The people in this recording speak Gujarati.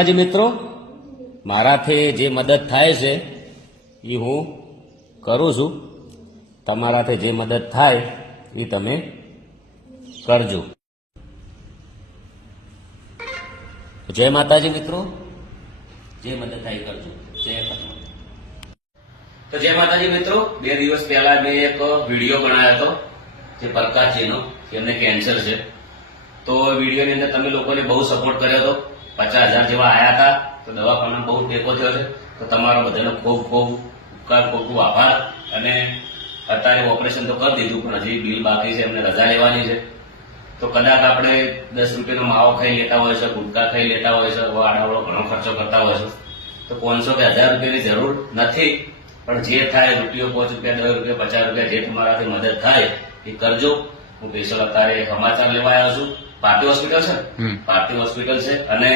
મિત્રો, મારાથી જે મદદ થાય છે એ હું કરું છું. તમારાથી જે મદદ થાય એ તમે કરજો. જય માતાજી મિત્રો, જે મદદ થાય એ કરજો. જય માતા. તો જય માતાજી મિત્રો, 2 દિવસ પહેલા મેં એક વિડીયો બનાવ્યો હતો જે પ્રકાશજીનો, એમને કેન્સર છે. તો વિડીયોની અંદર તમે લોકોને બહુ સપોર્ટ કર્યો હતો. 50,000 જેવા આયા હતા. તો દવાખાના બહુ ટેકો થયો છે. તો તમારો બધાનો ખૂબ ખૂબ આભાર. અને અત્યારે ઓપરેશન તો કરી દીધું, પણ હજી બિલ બાકી છે, એમને રજા લેવાની છે. તો કદાચ આપણે 10 રૂપિયાનો માવો ખાઈ લેતા હોય છે, ગુટકા ખાઈ લેતા હોય છે, આડાવડો ઘણો ખર્ચો કરતા હોય છે. તો 500 કે 1000 રૂપિયાની જરૂર નથી, પણ જે થાય રૂપિયો 5 રૂપિયા, 10 રૂપિયા, 50 રૂપિયા, જે તમારાથી મદદ થાય એ કરજો. હું સ્પેશિયલ અત્યારે સમાચાર લેવા આવ્યો છું. પાર્ટી હોસ્પિટલ છે ને, પાર્ટી હોસ્પિટલ છે, અને